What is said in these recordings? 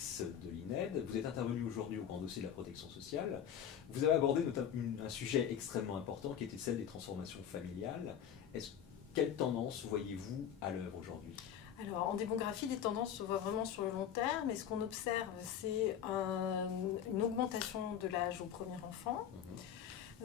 directrice de l'INED. Vous êtes intervenue aujourd'hui au grand dossier de la protection sociale. Vous avez abordé un sujet extrêmement important qui était celle des transformations familiales. Quelle tendance voyez-vous à l'œuvre aujourd'hui ? Alors, en démographie, les tendances se voient vraiment sur le long terme. Et ce qu'on observe, c'est une augmentation de l'âge au premier enfant,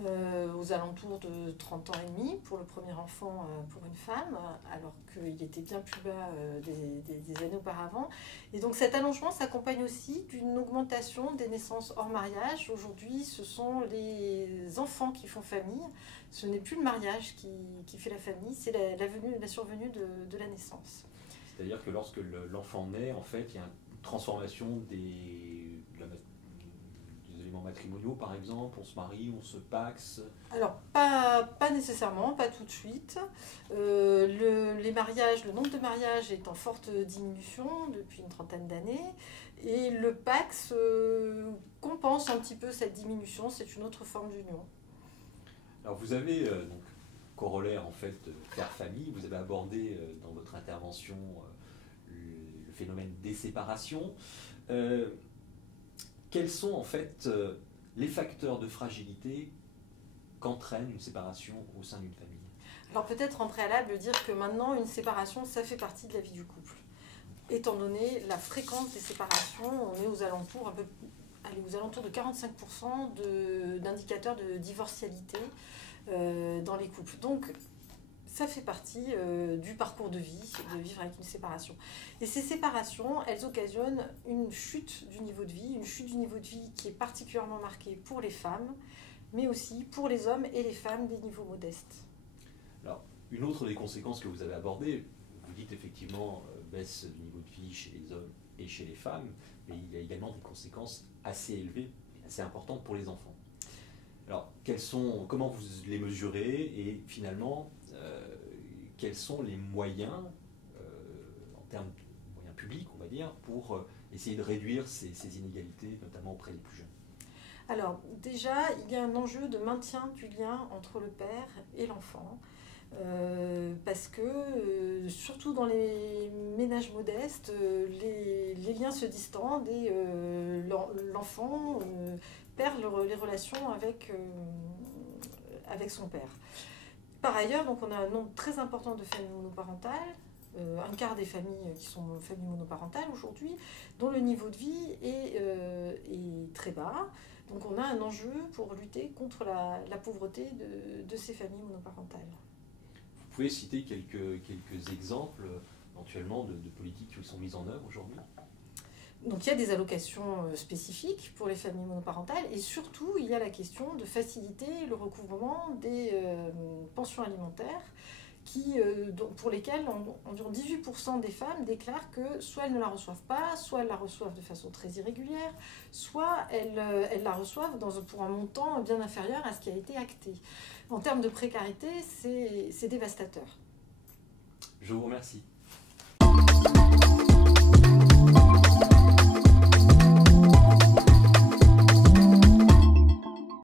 aux alentours de 30 ans et demi pour le premier enfant pour une femme, alors qu'il était bien plus bas des années auparavant. Et donc cet allongement s'accompagne aussi d'une augmentation des naissances hors mariage. Aujourd'hui, ce sont les enfants qui font famille. Ce n'est plus le mariage qui fait la famille, c'est la survenue de la naissance. C'est-à-dire que lorsque l'enfant naît, en fait, il y a une transformation des éléments matrimoniaux, par exemple, on se marie, on se paxe. Alors, pas nécessairement, pas tout de suite. Le nombre de mariages est en forte diminution depuis une trentaine d'années. Et le pax compense un petit peu cette diminution, c'est une autre forme d'union. Alors, vous avez donc corollaire en fait père-famille, vous avez abordé dans votre intervention le phénomène des séparations. Quels sont en fait les facteurs de fragilité qu'entraîne une séparation au sein d'une famille ? Alors peut-être en préalable dire que maintenant une séparation ça fait partie de la vie du couple. Étant donné la fréquence des séparations, on est aux alentours de 45% d'indicateurs de divorcialité dans les couples. Donc, ça fait partie du parcours de vie, de vivre avec une séparation. Et ces séparations, elles occasionnent une chute du niveau de vie, qui est particulièrement marquée pour les femmes, mais aussi pour les hommes et les femmes des niveaux modestes. Alors, une autre des conséquences que vous avez abordées, vous dites effectivement baisse du niveau de vie chez les hommes et chez les femmes, mais il y a également des conséquences assez élevées et assez importantes pour les enfants. Alors, comment vous les mesurez et finalement, quels sont les moyens, en termes de moyens publics, on va dire, pour essayer de réduire ces inégalités, notamment auprès des plus jeunes ? Alors, déjà, il y a un enjeu de maintien du lien entre le père et l'enfant. Parce que, surtout dans les ménages modestes, les liens se distendent et l'enfant perd les relations avec son père. Par ailleurs, donc, on a un nombre très important de familles monoparentales, un quart des familles qui sont familles monoparentales aujourd'hui, dont le niveau de vie est très bas. Donc on a un enjeu pour lutter contre la pauvreté de ces familles monoparentales. Vous pouvez citer quelques exemples éventuellement de politiques qui sont mises en œuvre aujourd'hui ? Donc il y a des allocations spécifiques pour les familles monoparentales et surtout il y a la question de faciliter le recouvrement des pensions alimentaires pour lesquelles environ 18% des femmes déclarent que soit elles ne la reçoivent pas, soit elles la reçoivent de façon très irrégulière, soit elles la reçoivent pour un montant bien inférieur à ce qui a été acté. En termes de précarité, c'est dévastateur. Je vous remercie.